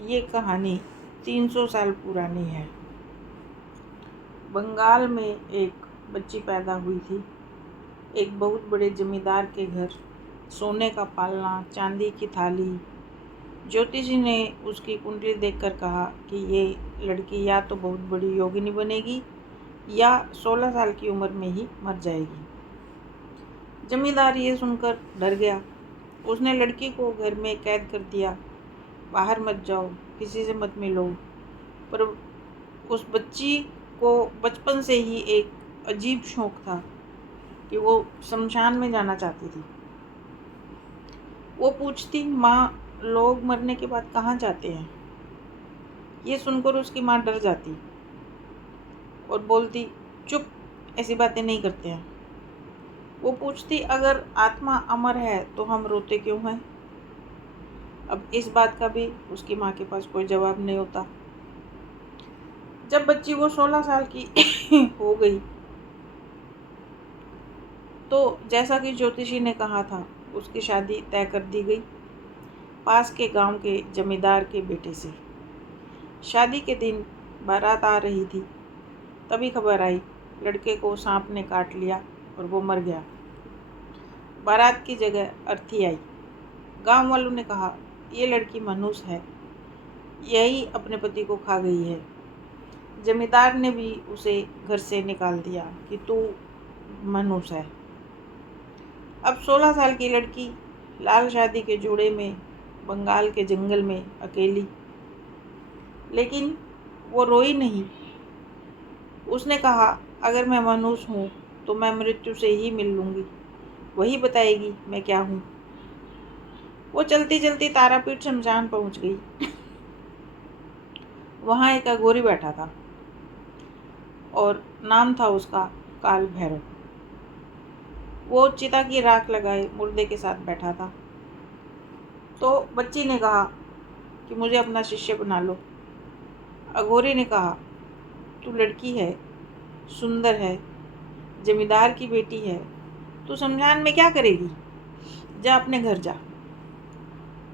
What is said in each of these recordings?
ये कहानी 300 साल पुरानी है। बंगाल में एक बच्ची पैदा हुई थी। एक बहुत बड़े जमींदार के घर, सोने का पालना, चांदी की थाली। ज्योतिषी ने उसकी कुंडली देखकर कहा कि ये लड़की या तो बहुत बड़ी योगिनी बनेगी या 16 साल की उम्र में ही मर जाएगी। जमींदार ये सुनकर डर गया। उसने लड़की को घर में कैद कर दिया। बाहर मत जाओ, किसी से मत मिलो। पर उस बच्ची को बचपन से ही एक अजीब शौक था कि वो शमशान में जाना चाहती थी। वो पूछती, माँ, लोग मरने के बाद कहाँ जाते हैं? ये सुनकर उसकी माँ डर जाती और बोलती, चुप, ऐसी बातें नहीं करते हैं। वो पूछती, अगर आत्मा अमर है तो हम रोते क्यों हैं? अब इस बात का भी उसकी माँ के पास कोई जवाब नहीं होता। जब बच्ची वो 16 साल की हो गई तो जैसा कि ज्योतिषी ने कहा था, उसकी शादी तय कर दी गई पास के गांव के जमींदार के बेटे से। शादी के दिन बारात आ रही थी, तभी खबर आई लड़के को सांप ने काट लिया और वो मर गया। बारात की जगह अर्थी आई। गांव वालों ने कहा, ये लड़की मनुष्य है, यही अपने पति को खा गई है। जमींदार ने भी उसे घर से निकाल दिया कि तू मनुष्य है। अब 16 साल की लड़की लाल शादी के जोड़े में बंगाल के जंगल में अकेली। लेकिन वो रोई नहीं। उसने कहा, अगर मैं मनुष्य हूँ तो मैं मृत्यु से ही मिल लूँगी, वही बताएगी मैं क्या हूँ। वो चलती चलती तारापीठ शमशान पहुँच गई। वहाँ एक अघोरी बैठा था और नाम था उसका काल भैरव। वो चिता की राख लगाए मुर्दे के साथ बैठा था। तो बच्ची ने कहा कि मुझे अपना शिष्य बना लो। अघोरी ने कहा, तू लड़की है, सुंदर है, जमींदार की बेटी है, तू शमशान में क्या करेगी? जा अपने घर जा।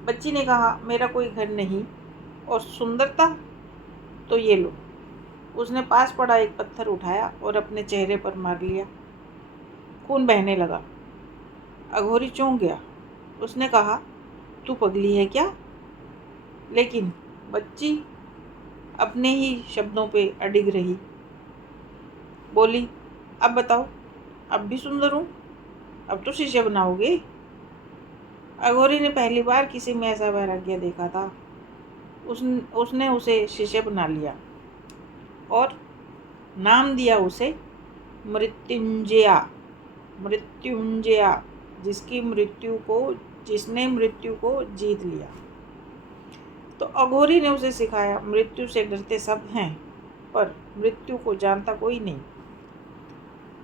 बच्ची ने कहा, मेरा कोई घर नहीं, और सुंदरता तो ये लो। उसने पास पड़ा एक पत्थर उठाया और अपने चेहरे पर मार लिया। खून बहने लगा। अघोरी चौंक गया। उसने कहा, तू पगली है क्या? लेकिन बच्ची अपने ही शब्दों पे अडिग रही। बोली, अब बताओ, अब भी सुंदर हूँ, अब तो शिष्य बनाओगे? अघोरी ने पहली बार किसी में ऐसा वैराग्य देखा था। उसने उसे शिष्य बना लिया और नाम दिया उसे मृत्युंजया। मृत्युंजया, जिसने मृत्यु को जीत लिया। तो अघोरी ने उसे सिखाया, मृत्यु से डरते सब हैं, पर मृत्यु को जानता कोई नहीं।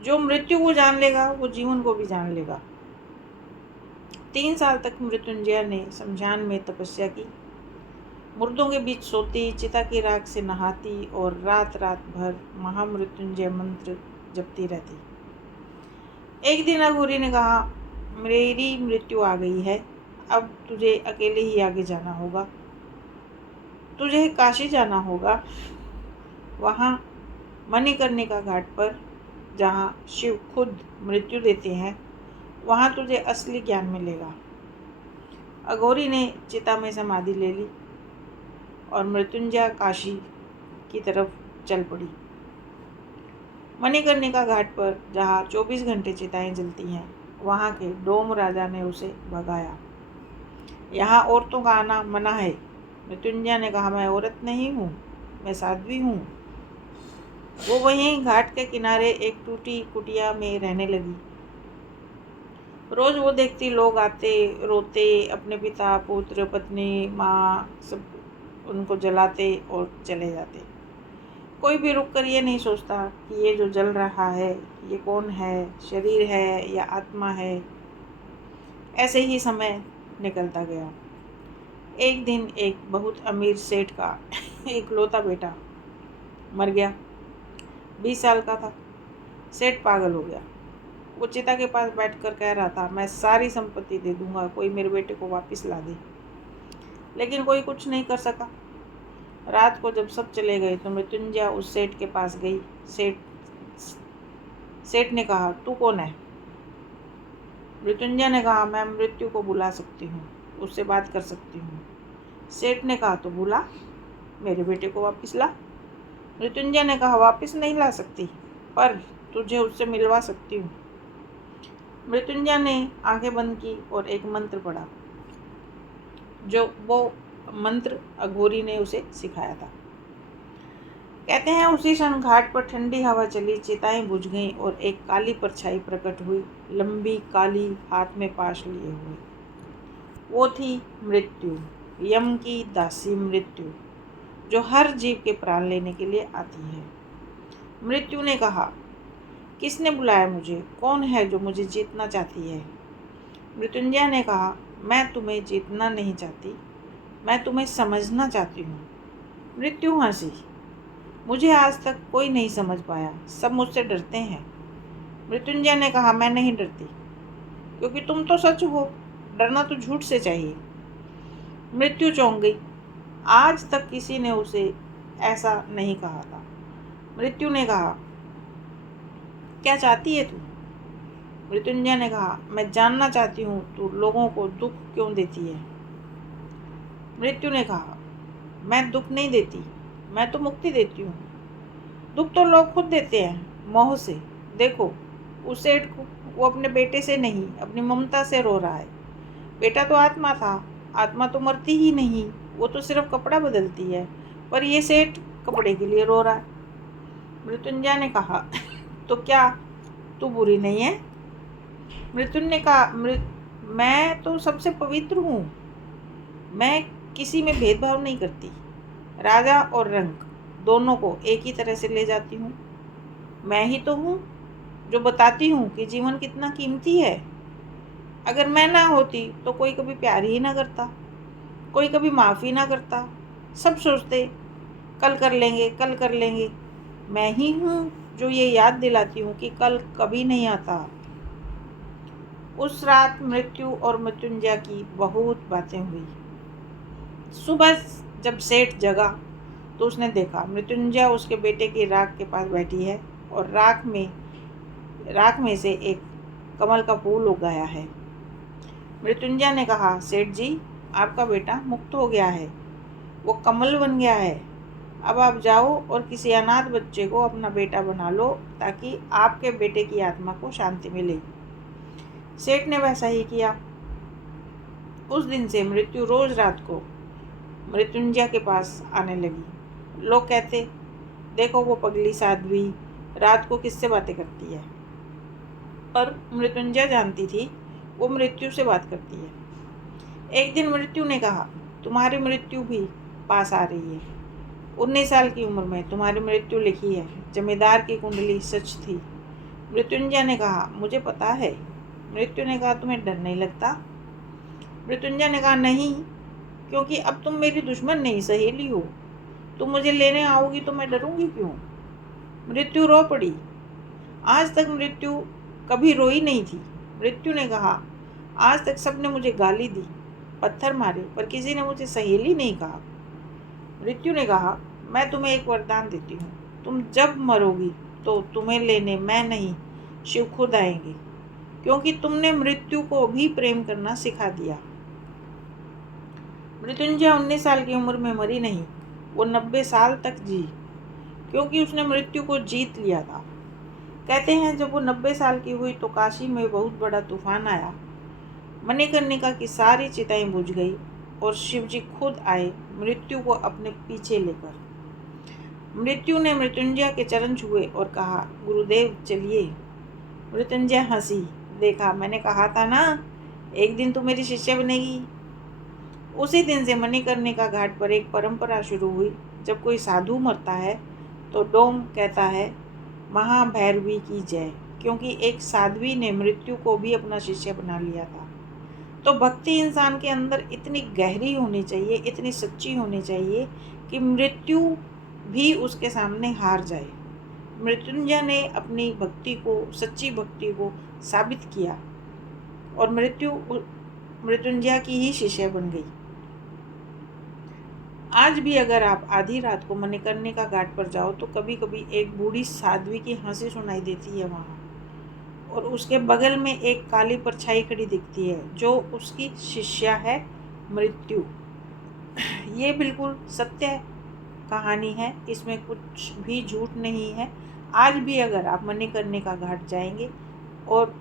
जो मृत्यु को जान लेगा वो जीवन को भी जान लेगा। 3 साल तक मृत्युंजया ने शमशान में तपस्या की। मुर्दों के बीच सोती, चिता की राख से नहाती और रात रात भर महामृत्युंजय मंत्र जपती रहती। एक दिन अघोरी ने कहा, मेरी मृत्यु आ गई है, अब तुझे अकेले ही आगे जाना होगा। तुझे काशी जाना होगा। वहाँ मणिकर्णिका घाट पर, जहाँ शिव खुद मृत्यु देते हैं, वहाँ तुझे असली ज्ञान मिलेगा। अघोरी ने चिता में समाधि ले ली और मृत्युंजय काशी की तरफ चल पड़ी। मणिकर्णिका घाट पर, जहाँ 24 घंटे चिताएं जलती हैं, वहाँ के डोम राजा ने उसे भगाया। यहाँ औरतों का आना मना है। मृत्युंजय ने कहा, मैं औरत नहीं हूँ, मैं साध्वी हूँ। वो वहीं घाट के किनारे एक टूटी कुटिया में रहने लगी। रोज वो देखती लोग आते, रोते, अपने पिता, पुत्र, पत्नी, माँ सब उनको जलाते और चले जाते। कोई भी रुककर ये नहीं सोचता कि ये जो जल रहा है ये कौन है, शरीर है या आत्मा है। ऐसे ही समय निकलता गया। एक दिन एक बहुत अमीर सेठ का इकलौता बेटा मर गया। 20 साल का था। सेठ पागल हो गया। वो चिता के पास बैठकर कह रहा था, मैं सारी संपत्ति दे दूंगा, कोई मेरे बेटे को वापस ला दे। लेकिन कोई कुछ नहीं कर सका। रात को जब सब चले गए तो मृत्युंजय उस सेठ के पास गई। सेठ ने कहा, तू कौन है? मृत्युंजय ने कहा, मैं मृत्यु को बुला सकती हूँ, उससे बात कर सकती हूँ। सेठ ने कहा, तो बुला, मेरे बेटे को वापस ला। मृत्युंजय ने कहा, वापस नहीं ला सकती, पर तुझे उससे मिलवा सकती हूँ। मृत्युंजय ने आंखें बंद की और एक मंत्र पढ़ा, जो वो मंत्र अघोरी ने उसे सिखाया था। कहते हैं उसी क्षण घाट पर ठंडी हवा चली, चिताएं बुझ गईं और एक काली परछाई प्रकट हुई, लंबी काली, हाथ में पाश लिए हुए। वो थी मृत्यु, यम की दासी मृत्यु, जो हर जीव के प्राण लेने के लिए आती है। मृत्यु ने कहा, किसने बुलाया मुझे? कौन है जो मुझे जीतना चाहती है? मृत्युंजय ने कहा, मैं तुम्हें जीतना नहीं चाहती, मैं तुम्हें समझना चाहती हूँ। मृत्यु हंसी, मुझे आज तक कोई नहीं समझ पाया, सब मुझसे डरते हैं। मृत्युंजय ने कहा, मैं नहीं डरती, क्योंकि तुम तो सच हो, डरना तो झूठ से चाहिए। मृत्यु चौंक गई, आज तक किसी ने उसे ऐसा नहीं कहा था। मृत्यु ने कहा, क्या चाहती है तू? मृत्युंजय ने कहा, मैं जानना चाहती हूँ तू लोगों को दुख क्यों देती है। मृत्यु ने कहा, मैं दुख नहीं देती, मैं तो मुक्ति देती हूँ। दुख तो लोग खुद देते हैं, मोह से। देखो, उस सेठ को, वो अपने बेटे से नहीं, अपनी ममता से रो रहा है। बेटा तो आत्मा था, आत्मा तो मरती ही नहीं, वो तो सिर्फ कपड़ा बदलती है, पर ये सेठ कपड़े के लिए रो रहा है। मृत्युंजय ने कहा, तो क्या तू बुरी नहीं है? मृत्यु ने कहा, मैं तो सबसे पवित्र हूँ, मैं किसी में भेदभाव नहीं करती, राजा और रंक दोनों को एक ही तरह से ले जाती हूँ। मैं ही तो हूँ जो बताती हूँ कि जीवन कितना कीमती है। अगर मैं ना होती तो कोई कभी प्यार ही ना करता, कोई कभी माफ़ी ना करता, सब सोचते कल कर लेंगे, कल कर लेंगे। मैं ही हूँ जो ये याद दिलाती हूँ कि कल कभी नहीं आता। उस रात मृत्यु और मृत्युंजय की बहुत बातें हुई। सुबह जब सेठ जगा तो उसने देखा मृत्युंजय उसके बेटे की राख के पास बैठी है और राख में से एक कमल का फूल उगाया है। मृत्युंजय ने कहा, सेठ जी, आपका बेटा मुक्त हो गया है, वो कमल बन गया है। अब आप जाओ और किसी अनाथ बच्चे को अपना बेटा बना लो, ताकि आपके बेटे की आत्मा को शांति मिले। सेठ ने वैसा ही किया। उस दिन से मृत्यु रोज रात को मृत्युंजय के पास आने लगी। लोग कहते, देखो वो पगली साध्वी रात को किससे बातें करती है, पर मृत्युंजय जानती थी वो मृत्यु से बात करती है। एक दिन मृत्यु ने कहा, तुम्हारी मृत्यु भी पास आ रही है। 19 साल की उम्र में तुम्हारी मृत्यु लिखी है। जमींदार की कुंडली सच थी। मृत्युंजय ने कहा, मुझे पता है। मृत्यु ने कहा, तुम्हें डर नहीं लगता? मृत्युंजय ने कहा, नहीं, क्योंकि अब तुम मेरी दुश्मन नहीं, सहेली हो। तुम मुझे लेने आओगी तो मैं डरूंगी क्यों? मृत्यु रो पड़ी। आज तक मृत्यु कभी रोई नहीं थी। मृत्यु ने कहा, आज तक सबने मुझे गाली दी, पत्थर मारे, पर किसी ने मुझे सहेली नहीं कहा। मृत्यु ने कहा, मैं तुम्हें एक वरदान देती हूँ, तुम जब मरोगी तो तुम्हें लेने मैं नहीं, शिव खुद आएंगे, क्योंकि तुमने मृत्यु को भी प्रेम करना सिखा दिया। मृत्युंजय 19 साल की उम्र में मरी नहीं, वो 90 साल तक जी, क्योंकि उसने मृत्यु को जीत लिया था। कहते हैं जब वो 90 साल की हुई तो काशी में बहुत बड़ा तूफान आया। मणिकर्णिका की सारी चिताएं बुझ गई और शिवजी खुद आए मृत्यु को अपने पीछे लेकर। मृत्यु ने मृत्युंजय के चरण छुए और कहा, गुरुदेव चलिए। मृत्युंजय हंसी, देखा, मैंने कहा था ना, एक दिन तू मेरी शिष्य बनेगी। उसी दिन से मणिकर्णिका घाट पर एक परंपरा शुरू हुई। जब कोई साधु मरता है तो डोम कहता है, महाभैरवी की जय, क्योंकि एक साध्वी ने मृत्यु को भी अपना शिष्य बना लिया था। तो भक्ति इंसान के अंदर इतनी गहरी होनी चाहिए, इतनी सच्ची होनी चाहिए कि मृत्यु भी उसके सामने हार जाए। मृत्युंजय ने अपनी भक्ति को, सच्ची भक्ति को साबित किया और मृत्युंजय की ही शिष्य बन गई। आज भी अगर आप आधी रात को मणिकर्णिका घाट पर जाओ तो कभी कभी एक बूढ़ी साध्वी की हंसी सुनाई देती है वहाँ, और उसके बगल में एक काली परछाई खड़ी दिखती है जो उसकी शिष्या है मृत्यु। ये बिल्कुल सत्य कहानी है, इसमें कुछ भी झूठ नहीं है। आज भी अगर आप मणिकर्णिका घाट जाएंगे और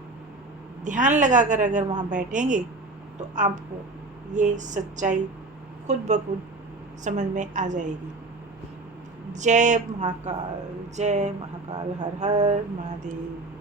ध्यान लगाकर अगर वहाँ बैठेंगे तो आपको ये सच्चाई खुद ब खुद समझ में आ जाएगी। जय महाकाल, जय महाकाल, हर हर महादेव।